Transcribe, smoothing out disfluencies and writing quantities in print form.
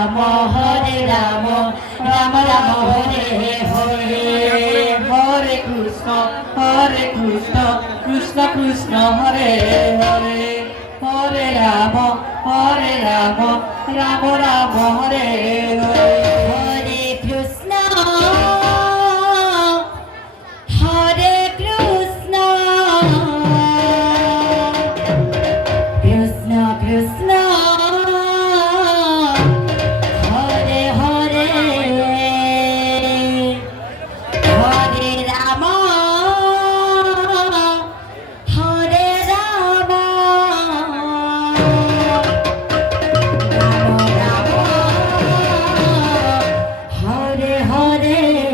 Ram Ram Ram Hare Hare Hare Krishna Krishna Krishna Hare Hare Hare Ram Ram Ram Hare Hare Hare Krishna Hare Krishna Krishna Krishna Hare Hare Hare Ram Hare Ram Ram Ram Hare Hare